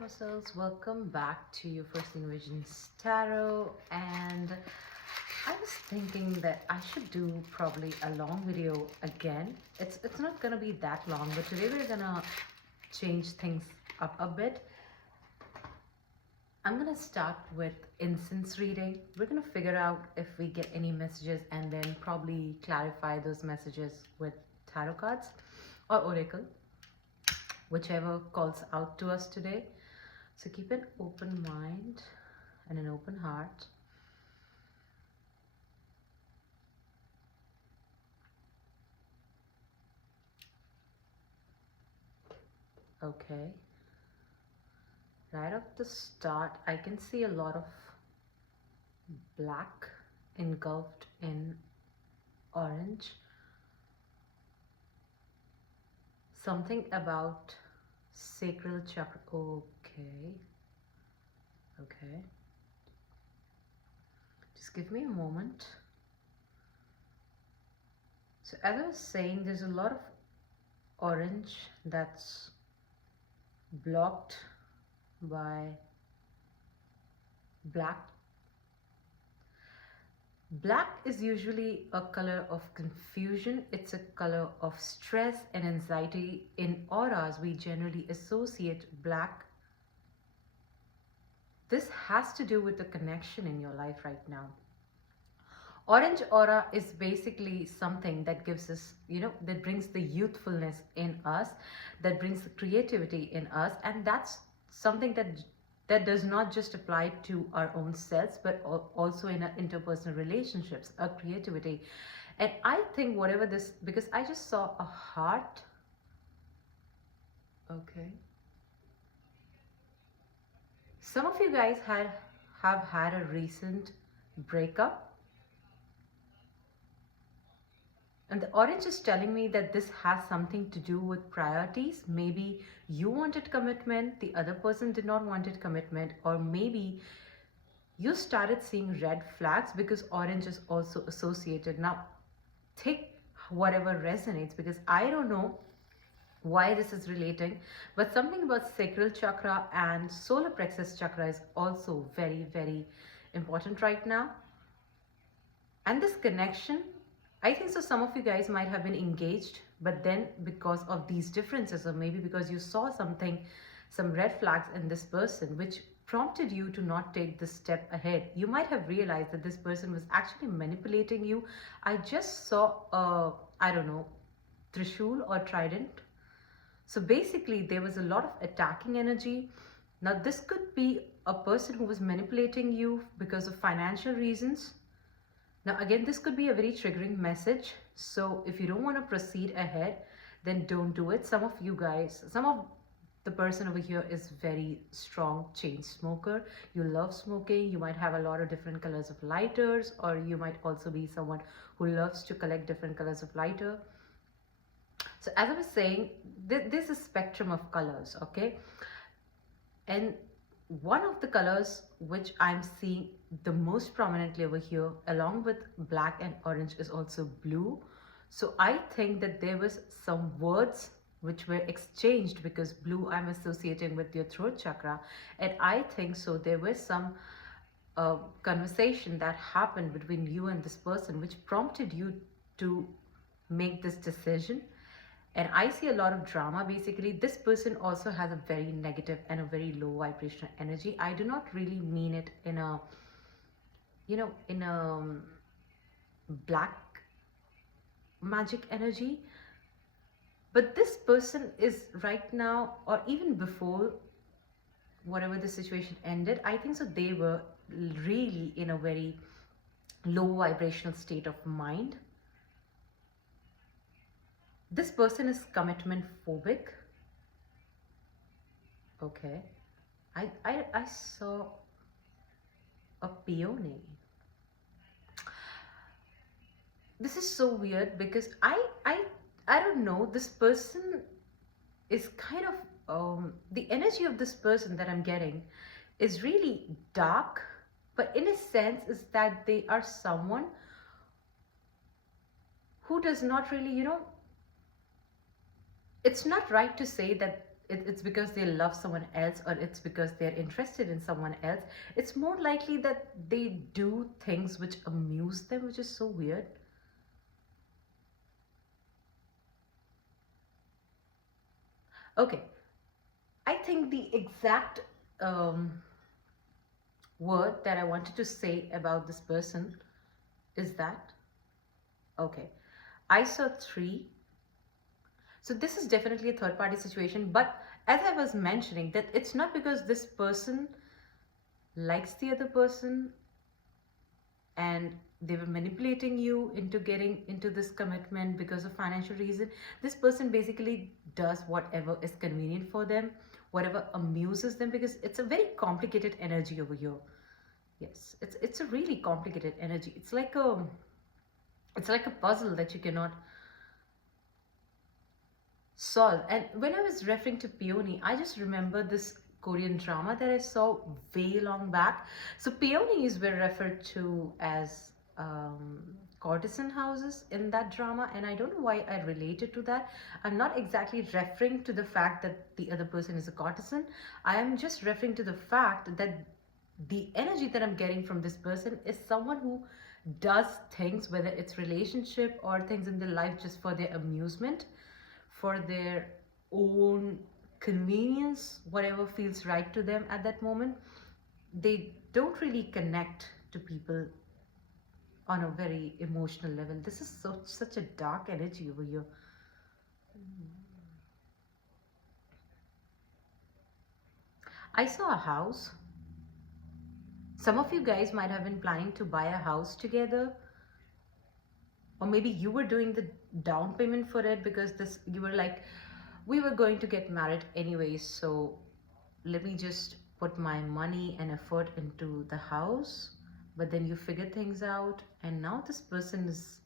Vessels, welcome back to your First Invasions Tarot. And I was thinking that I should do probably a long video again. It's not gonna be that long, but today we're gonna change things up a bit. I'm gonna start with incense reading. We're gonna figure out if we get any messages and then probably clarify those messages with tarot cards or oracle, whichever calls out to us today. So keep an open mind and an open heart. Okay. Right off the start, I can see a lot of black engulfed in orange. Something about sacral chakra. Okay. Okay. Just give me a moment. So as I was saying, there's a lot of orange that's blocked by black. Black is usually a color of confusion. It's a color of stress and anxiety. In auras, we generally associate black. This has to do with the connection in your life right now. Orange aura is basically something that gives us, that brings the youthfulness in us, that brings the creativity in us, and that's something that does not just apply to our own selves, but also in our interpersonal relationships, our creativity. And I think whatever this, because I just saw a heart. Okay. Some of you guys have had a recent breakup. And the orange is telling me that this has something to do with priorities. Maybe you wanted commitment, the other person did not wanted commitment, or maybe you started seeing red flags because orange is also associated. Now, take whatever resonates, because I don't know why this is relating, but something about sacral chakra and solar plexus chakra is also very, very important right now. And this connection, I think so some of you guys might have been engaged, but then because of these differences, or maybe because you saw something, some red flags in this person, which prompted you to not take this step ahead. You might have realized that this person was actually manipulating you. I just saw I don't know, Trishul or Trident. So basically there was a lot of attacking energy. Now this could be a person who was manipulating you because of financial reasons. Now again, this could be a very triggering message. So if you don't want to proceed ahead, then don't do it. Some of you guys, some of the person over here is very strong chain smoker. You love smoking. You might have a lot of different colors of lighters, or you might also be someone who loves to collect different colors of lighter. So as I was saying, this is a spectrum of colors, okay? And one of the colors which I'm seeing the most prominently over here, along with black and orange, is also blue. So I think that there was some words which were exchanged, because blue I'm associating with your throat chakra. And I think so there was some conversation that happened between you and this person, which prompted you to make this decision. And I see a lot of drama. Basically, this person also has a very negative and a very low vibrational energy. I do not really mean it in a, in a black magic energy. But this person is right now, or even before, whatever the situation ended, I think so they were really in a very low vibrational state of mind. This person is commitment phobic. Okay. I saw a peony. This is so weird, because I don't know, this person is kind of the energy of this person that I'm getting is really dark, but in a sense is that they are someone who does not really, it's not right to say that it's because they love someone else, or it's because they're interested in someone else. It's more likely that they do things which amuse them, which is so weird. Okay, I think the exact um, word that I wanted to say about this person is that, okay, I saw three. So this is definitely a third party situation, but as I was mentioning, that it's not because this person likes the other person and they were manipulating you into getting into this commitment because of financial reason. This person basically does whatever is convenient for them, whatever amuses them, because it's a very complicated energy over here. Yes, it's a really complicated energy. It's like a puzzle that you cannot solve. And when I was referring to peony, I just remember this Korean drama that I saw way long back. So peonies were referred to as courtesan houses in that drama, and I don't know why I related to that. I'm not exactly referring to the fact that the other person is a courtesan. I am just referring to the fact that the energy that I'm getting from this person is someone who does things, whether it's relationship or things in their life, just for their amusement, for their own convenience, whatever feels right to them at that moment. They don't really connect to people on a very emotional level. This is such a dark energy over here. I saw a house. Some of you guys might have been planning to buy a house together, or maybe you were doing the down payment for it because this you were like, we were going to get married anyways, so let me just put my money and effort into the house. But then you figure things out, and now this person is,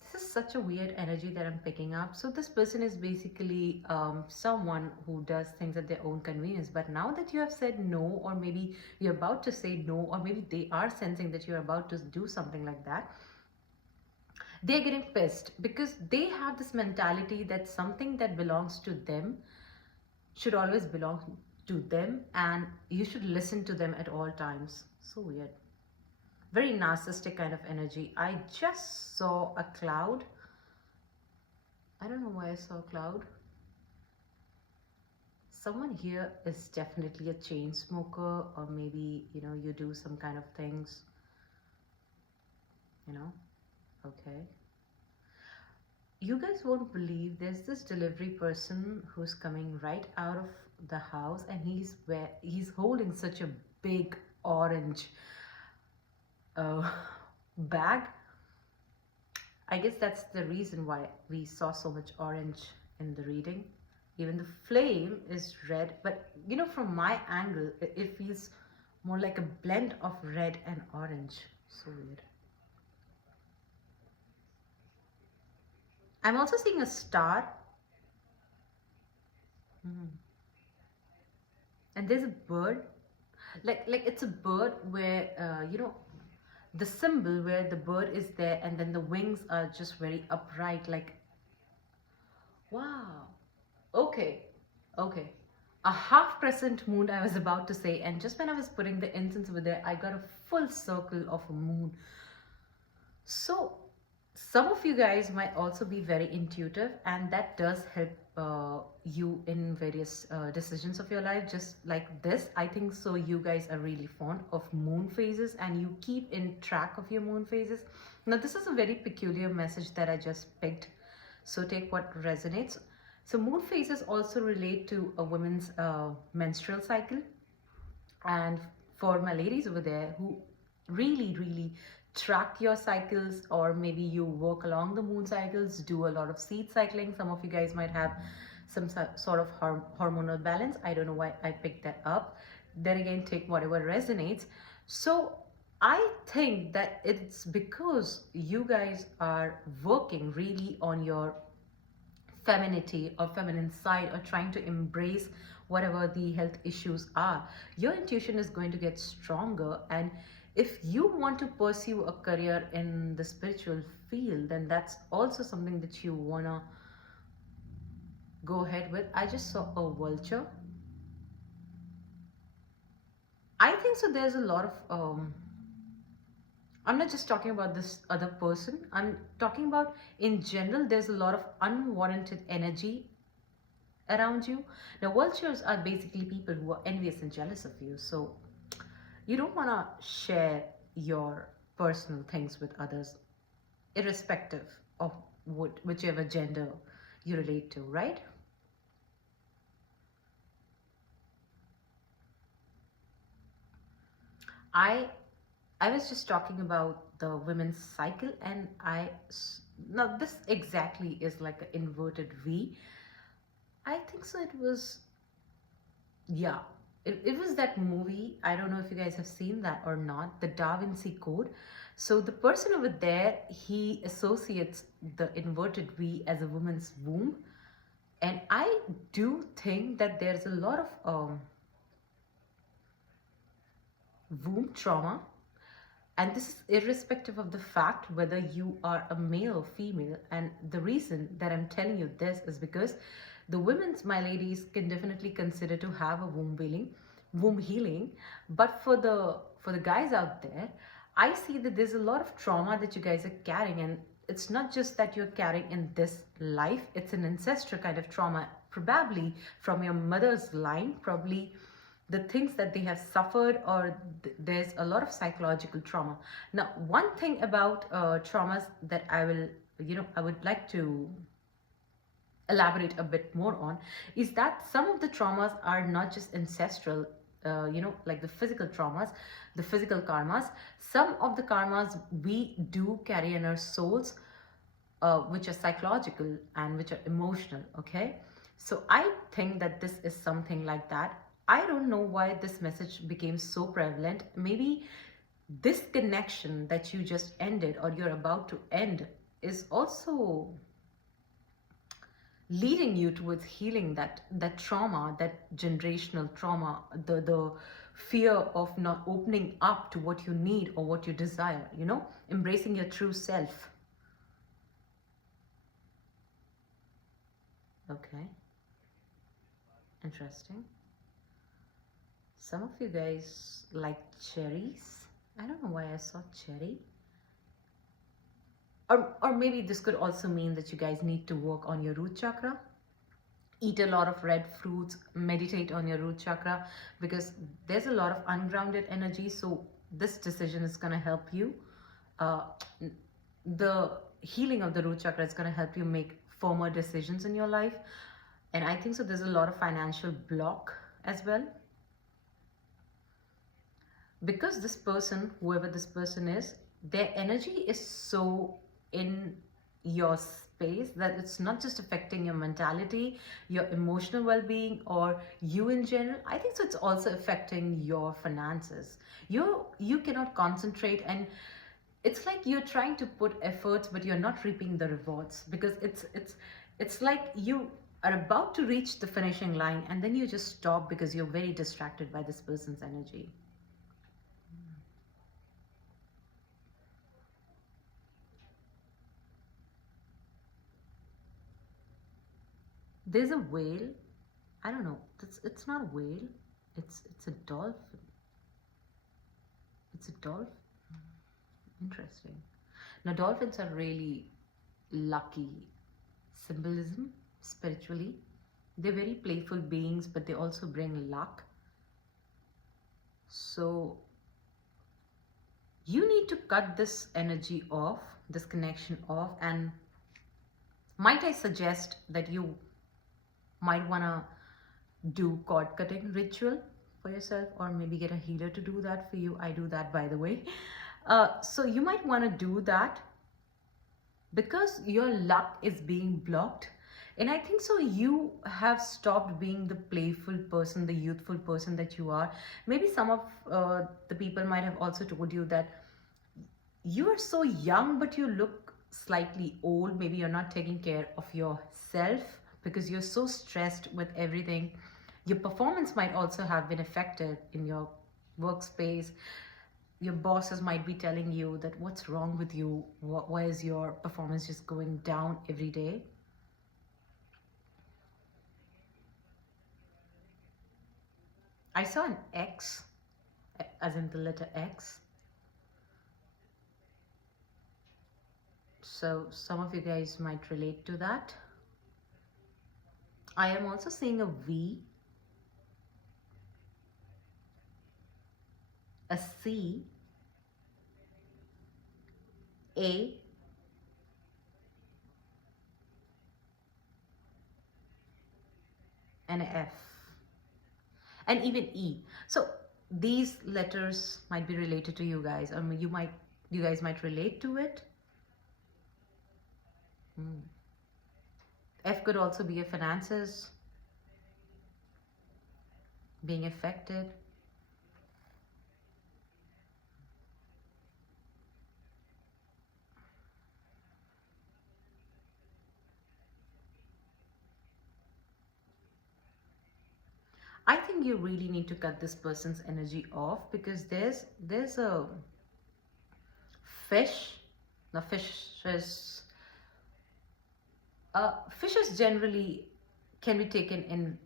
this is such a weird energy that I'm picking up. So this person is basically someone who does things at their own convenience. But now that you have said no, or maybe you're about to say no, or maybe they are sensing that you're about to do something like that, they're getting pissed because they have this mentality that something that belongs to them should always belong to them, and you should listen to them at all times. So weird. Very narcissistic kind of energy. I just saw a cloud. I don't know why I saw a cloud. Someone here is definitely a chain smoker, or maybe, you do some kind of things, you know. Okay. You guys won't believe, there's this delivery person who's coming right out of the house, and he's holding such a big orange uh, bag. I guess that's the reason why we saw so much orange in the reading. Even the flame is red, but from my angle, it feels more like a blend of red and orange. So weird. I'm also seeing a star. Mhm. And there's a bird, like it's a bird where the symbol where the bird is there, and then the wings are just very upright, like, wow. Okay, okay. A half crescent moon, I was about to say, and just when I was putting the incense over there, I got a full circle of a moon. So, some of you guys might also be very intuitive, and that does help you in various decisions of your life, just like this. I think so. You guys are really fond of moon phases, and you keep in track of your moon phases. Now, this is a very peculiar message that I just picked, so take what resonates. So, moon phases also relate to a woman's menstrual cycle, and for my ladies over there who really track your cycles, or maybe you work along the moon cycles, do a lot of seed cycling. Some of you guys might have some sort of hormonal balance. I don't know why I picked that up. Then again, take whatever resonates. So I think that it's because you guys are working really on your femininity or feminine side, or trying to embrace whatever the health issues are. Your intuition is going to get stronger, and if you want to pursue a career in the spiritual field, then that's also something that you want to go ahead with. I just saw a vulture. I think so. There's a lot of I'm not just talking about this other person. I'm talking about in general, there's a lot of unwarranted energy around you. Now, vultures are basically people who are envious and jealous of you. So, you don't want to share your personal things with others, irrespective of whichever gender you relate to, right? I I was just talking about the women's cycle, and now this exactly is like an inverted V. I think so. It was, yeah, it was that movie. I don't know if you guys have seen that or not, the Da Vinci Code. So the person over there, he associates the inverted V as a woman's womb, and I do think that there's a lot of womb trauma. And this is irrespective of the fact whether you are a male or female. And the reason that I'm telling you this is because the women's, my ladies, can definitely consider to have a womb healing. But for the guys out there, I see that there's a lot of trauma that you guys are carrying, and it's not just that you're carrying in this life, it's an ancestral kind of trauma, probably from your mother's line, probably the things that they have suffered, or there's a lot of psychological trauma. Now, one thing about traumas that I would like to elaborate a bit more on is that some of the traumas are not just ancestral, like the physical traumas, the physical karmas. Some of the karmas we do carry in our souls, which are psychological and which are emotional, okay? So I think that this is something like that. I don't know why this message became so prevalent. Maybe this connection that you just ended or you're about to end is also leading you towards healing that trauma, that generational trauma, the fear of not opening up to what you need or what you desire, embracing your true self. Okay, interesting. Some of you guys like cherries. I don't know why I saw cherry. Or maybe this could also mean that you guys need to work on your root chakra. Eat a lot of red fruits, meditate on your root chakra, because there's a lot of ungrounded energy. So this decision is going to help you. Uh, the healing of the root chakra is going to help you make firmer decisions in your life. And I think so there's a lot of financial block as well, because this person, whoever this person is, their energy is so in your space that it's not just affecting your mentality, your emotional well-being, or you in general. I think so it's also affecting your finances. You cannot concentrate, and it's like you're trying to put efforts but you're not reaping the rewards, because it's like you are about to reach the finishing line and then you just stop because you're very distracted by this person's energy. There's a whale. I don't know. It's not a whale. It's a dolphin. It's a dolphin. Interesting. Now dolphins are really lucky symbolism spiritually. They're very playful beings, but they also bring luck. So you need to cut this energy off, this connection off, and might I suggest that you might want to do cord cutting ritual for yourself, or maybe get a healer to do that for you. I do that, by the way. So you might want to do that because your luck is being blocked. And I think so you have stopped being the playful person, the youthful person that you are. Maybe some of the people might have also told you that you are so young but you look slightly old. Maybe you're not taking care of yourself because you're so stressed with everything. Your performance might also have been affected in your workspace. Your bosses might be telling you that what's wrong with you, why is your performance just going down every day. I saw an X, as in the letter X. So some of you guys might relate to that. I am also seeing a V, a C, A, and a F, and even E. So these letters might be related to you guys, or you guys might relate to it. F could also be a finances being affected. I think you really need to cut this person's energy off, because there's a fish. Now fishes generally can be taken in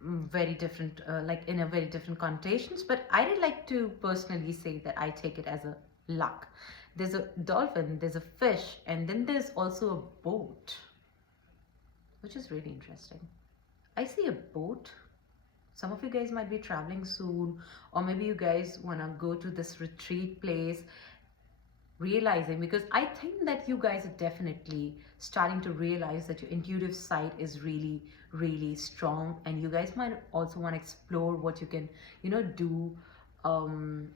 very different, like in a very different connotations, but I would like to personally say that I take it as a luck. There's a dolphin, there's a fish, and then there's also a boat, which is really interesting. I see a boat. Some of you guys might be traveling soon, or maybe you guys want to go to this retreat place, realizing, because I think that you guys are definitely starting to realize that your intuitive side is really, really strong, and you guys might also want to explore what you can, do um,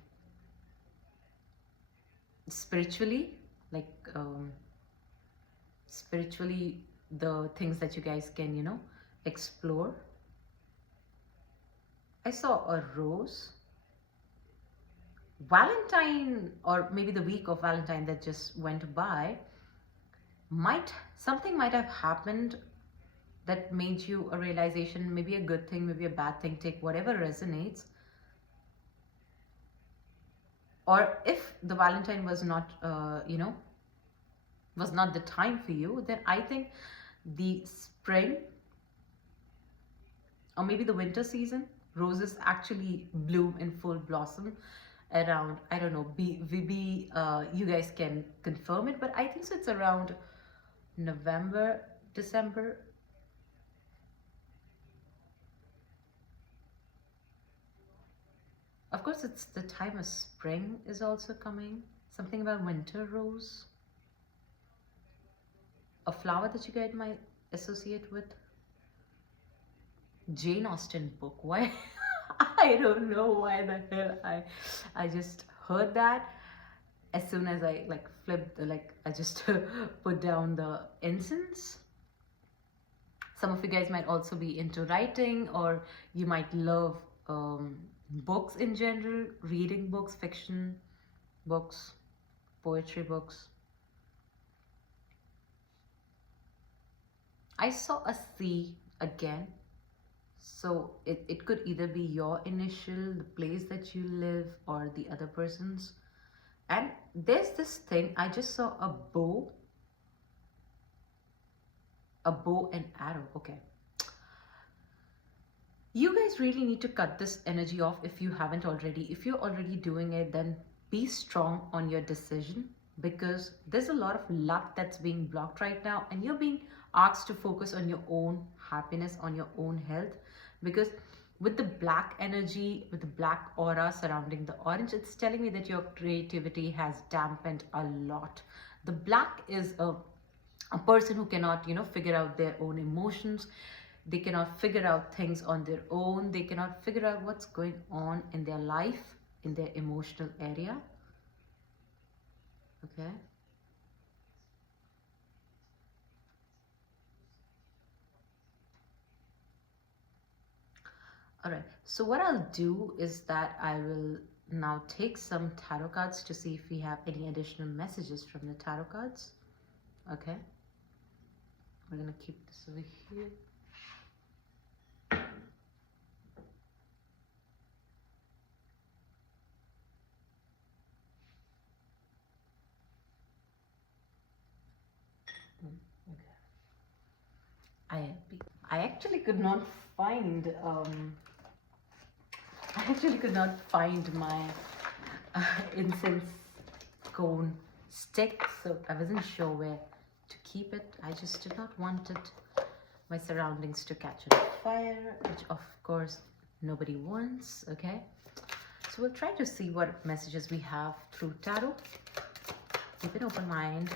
spiritually, like spiritually, the things that you guys can, explore. I saw a rose. Valentine, or maybe the week of Valentine that just went by, something might have happened that made you a realization, maybe a good thing, maybe a bad thing, take whatever resonates. Or if the Valentine was not, was not the time for you, then I think the spring, or maybe the winter season, roses actually bloom in full blossom around, I don't know, you guys can confirm it, but I think so it's around November, December. Of course, it's the time of spring is also coming. Something about winter rose, a flower that you guys might associate with. Jane Austen book. Why? I don't know why the hell I just heard that. As soon as I like flipped, like I just put down the incense. Some of you guys might also be into writing, or you might love books in general, reading books, fiction books, poetry books. I saw a C again. So it could either be your initial, the place that you live, or the other person's. And there's this thing, I just saw a bow and arrow. Okay. You guys really need to cut this energy off if you haven't already. If you're already doing it, then be strong on your decision, because there's a lot of luck that's being blocked right now, and you're being asked to focus on your own happiness, on your own health, because with the black energy, with the black aura surrounding the orange, it's telling me that your creativity has dampened a lot. The black is a person who cannot, figure out their own emotions. They cannot figure out things on their own. They cannot figure out what's going on in their life, in their emotional area. Okay. All right. So what I'll do is that I will now take some tarot cards to see if we have any additional messages from the tarot cards. Okay. We're going to keep this over here. Okay. I I actually could not find I actually could not find my incense cone stick, so I wasn't sure where to keep it. I just did not want it, my surroundings to catch on fire, which of course nobody wants. Okay, so we'll try to see what messages we have through tarot. Keep an open mind.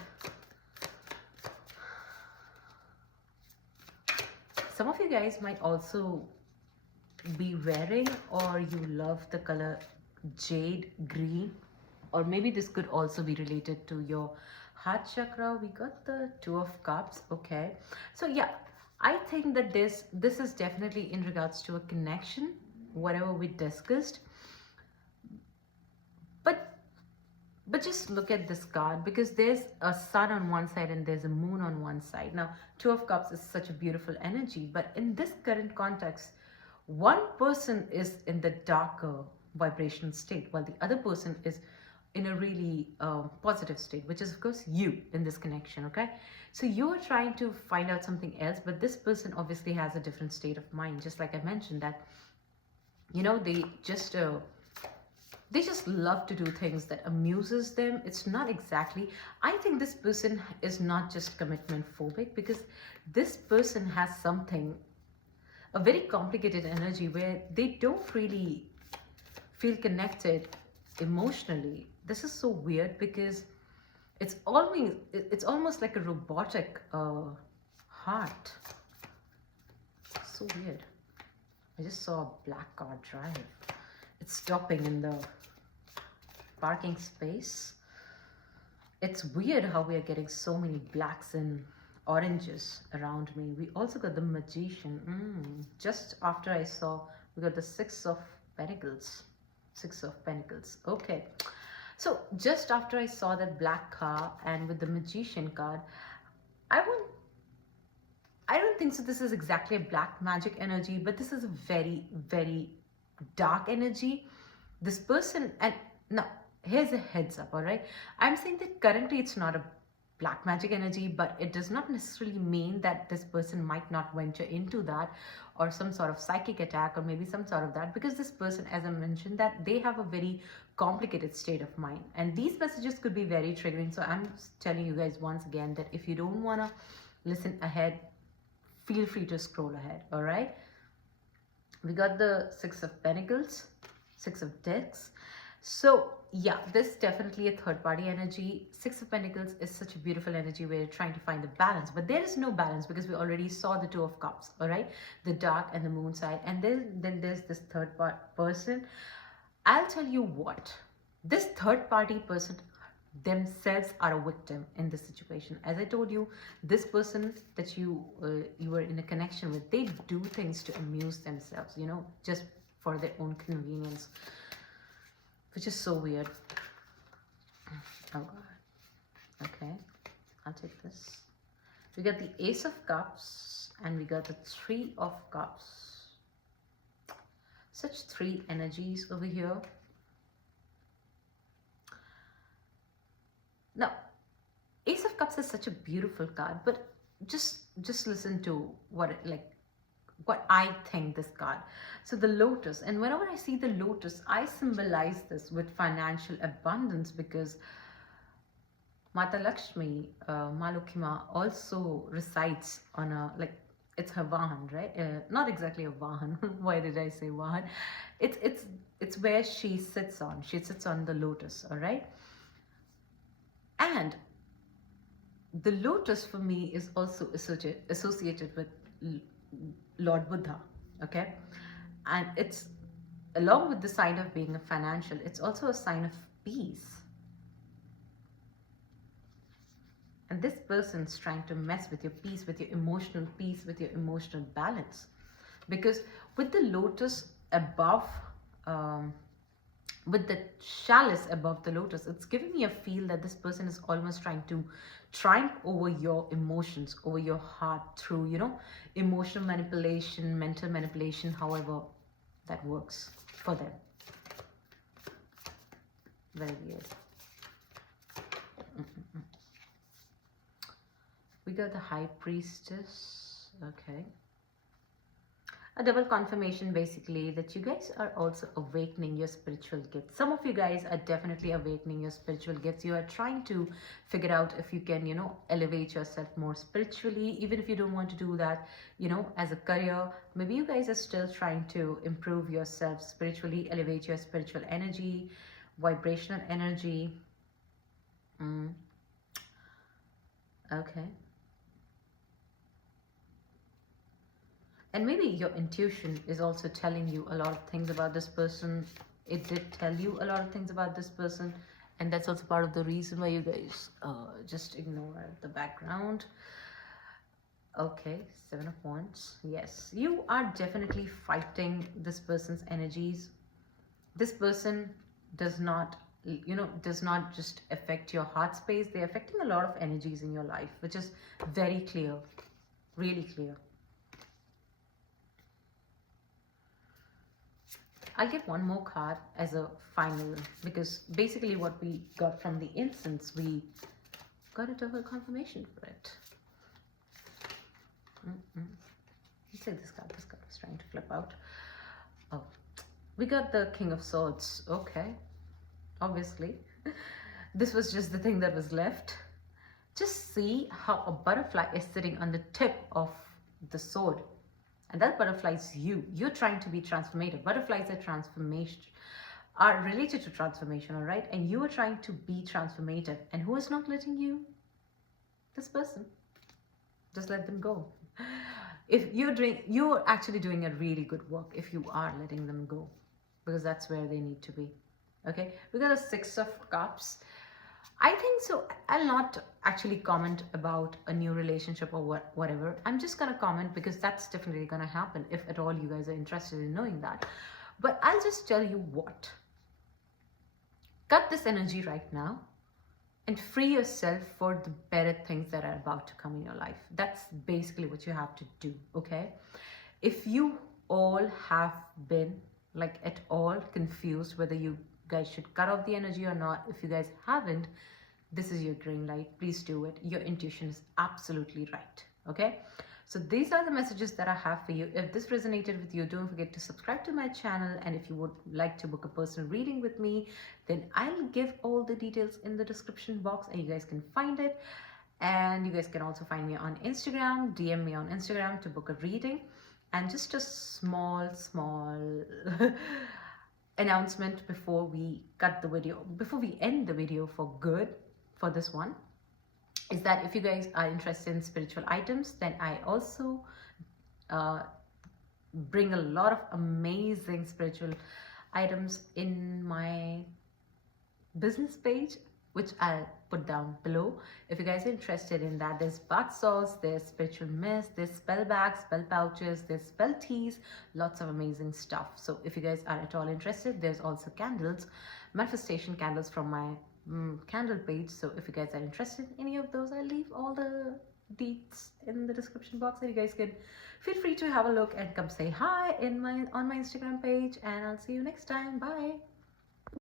Some of you guys might also be wearing, or you love the color jade green, or maybe this could also be related to your heart chakra. We got the Two of Cups. Okay, so yeah, I think that this is definitely in regards to a connection, whatever we discussed. But just look at this card, because there's a sun on one side and there's a moon on one side. Now, Two of Cups is such a beautiful energy, but in this current context, one person is in the darker vibrational state while the other person is in a really positive state, which is of course you in this connection. Okay, so you're trying to find out something else, but this person obviously has a different state of mind. Just like I mentioned, that they just love to do things that amuses them. It's not exactly, I think this person is not just commitment phobic, because this person has something, a very complicated energy where they don't really feel connected emotionally. This is so weird, because it's almost like a robotic heart. So weird. I just saw a black car drive. It's stopping in the parking space. It's weird how we are getting so many blacks and oranges around me. We also got the Magician. Just after I saw, we got the Six of Pentacles. Six of Pentacles. Okay. So just after I saw that black car and with the Magician card, I don't think so this is exactly a black magic energy, but this is a very, very dark energy. This person, and now here's a heads up, all right? I'm saying that currently it's not a black magic energy, but it does not necessarily mean that this person might not venture into that, or some sort of psychic attack, or maybe some sort of that, because this person, as I mentioned, that they have a very complicated state of mind, and these messages could be very triggering. So I'm telling you guys once again that if you don't want to listen ahead, feel free to scroll ahead. All right, we got the Six of Pentacles, Six of Discs. So yeah, this definitely a third party energy. Six of Pentacles is such a beautiful energy where you're trying to find the balance, but there is no balance because we already saw the Two of Cups. All right, the dark and the moon side, and then there's this third person. I'll tell you what, this third party person themselves are a victim in this situation. As I told you, this person that you were in a connection with, they do things to amuse themselves, just for their own convenience, which is so weird. Oh god. Okay, I'll take this. We got the Ace of Cups and we got the Three of Cups. Such three energies over here. Now, Ace of Cups is such a beautiful card, but just listen to what I think this card. So the Lotus, and whenever I see the Lotus, I symbolize this with financial abundance, because Mata Lakshmi, Malukima, also resides on a, it's her Vahan, right? Not exactly a Vahan. Why did I say Vahan? It's where she sits on. She sits on the Lotus, all right? And the Lotus for me is also associated with Lord Buddha, okay? And it's, along with the sign of being a financial, it's also a sign of peace. And this person's trying to mess with your peace, with your emotional peace, with your emotional balance. Because with the Lotus above, with the chalice above the Lotus, it's giving me a feel that this person is almost trying to triumph over your emotions, over your heart through, emotional manipulation, mental manipulation, however that works for them. Very weird. We got the High Priestess. Okay. A double confirmation basically that you guys are also awakening your spiritual gifts. Some of you guys are definitely awakening your spiritual gifts. You are trying to figure out if you can, elevate yourself more spiritually, even if you don't want to do that, as a career. Maybe you guys are still trying to improve yourself spiritually, elevate your spiritual energy, vibrational energy. Okay. And maybe your intuition is also telling you a lot of things about this person. It did tell you a lot of things about this person, and that's also part of the reason why you guys just ignore the background. Okay, Seven of Wands. Yes, you are definitely fighting this person's energies. This person does not, does not just affect your heart space. They're affecting a lot of energies in your life, which is very clear, really clear. I'll get one more card as a final, because basically what we got from the incense, we got a double confirmation for it. Let's say this card was trying to flip out. Oh, we got the King of Swords. Okay, obviously. This was just the thing that was left. Just see how a butterfly is sitting on the tip of the sword. And that butterfly is you. You're trying to be transformative. Butterflies are related to transformation, all right? And you are trying to be transformative. And who is not letting you? This person. Just let them go. If you're actually doing a really good work if you are letting them go, because that's where they need to be. Okay, we got a Six of Cups. I think so. I'll not actually comment about a new relationship or whatever. I'm just gonna comment because that's definitely gonna happen if at all you guys are interested in knowing that. But I'll just tell you what. Cut this energy right now and free yourself for the better things that are about to come in your life. That's basically what you have to do, okay? If you all have been like at all confused whether you guys should cut off the energy or not, if you guys haven't, this is your green light. Please do it. Your intuition is absolutely right. Okay, so these are the messages that I have for you. If this resonated with you, don't forget to subscribe to my channel, and if you would like to book a personal reading with me, then I'll give all the details in the description box and you guys can find it. And you guys can also find me on Instagram, DM me on Instagram to book a reading. And just a small announcement before we end the video for good for this one, is that if you guys are interested in spiritual items, then I also bring a lot of amazing spiritual items in my business page, which I'll put down below. If you guys are interested in that, there's bath salts, there's spiritual mist, there's spell bags, spell pouches, there's spell teas, lots of amazing stuff. So if you guys are at all interested, there's also candles, manifestation candles from my candle page. So if you guys are interested in any of those, I'll leave all the deets in the description box, and you guys can feel free to have a look and come say hi on my Instagram page, and I'll see you next time. Bye.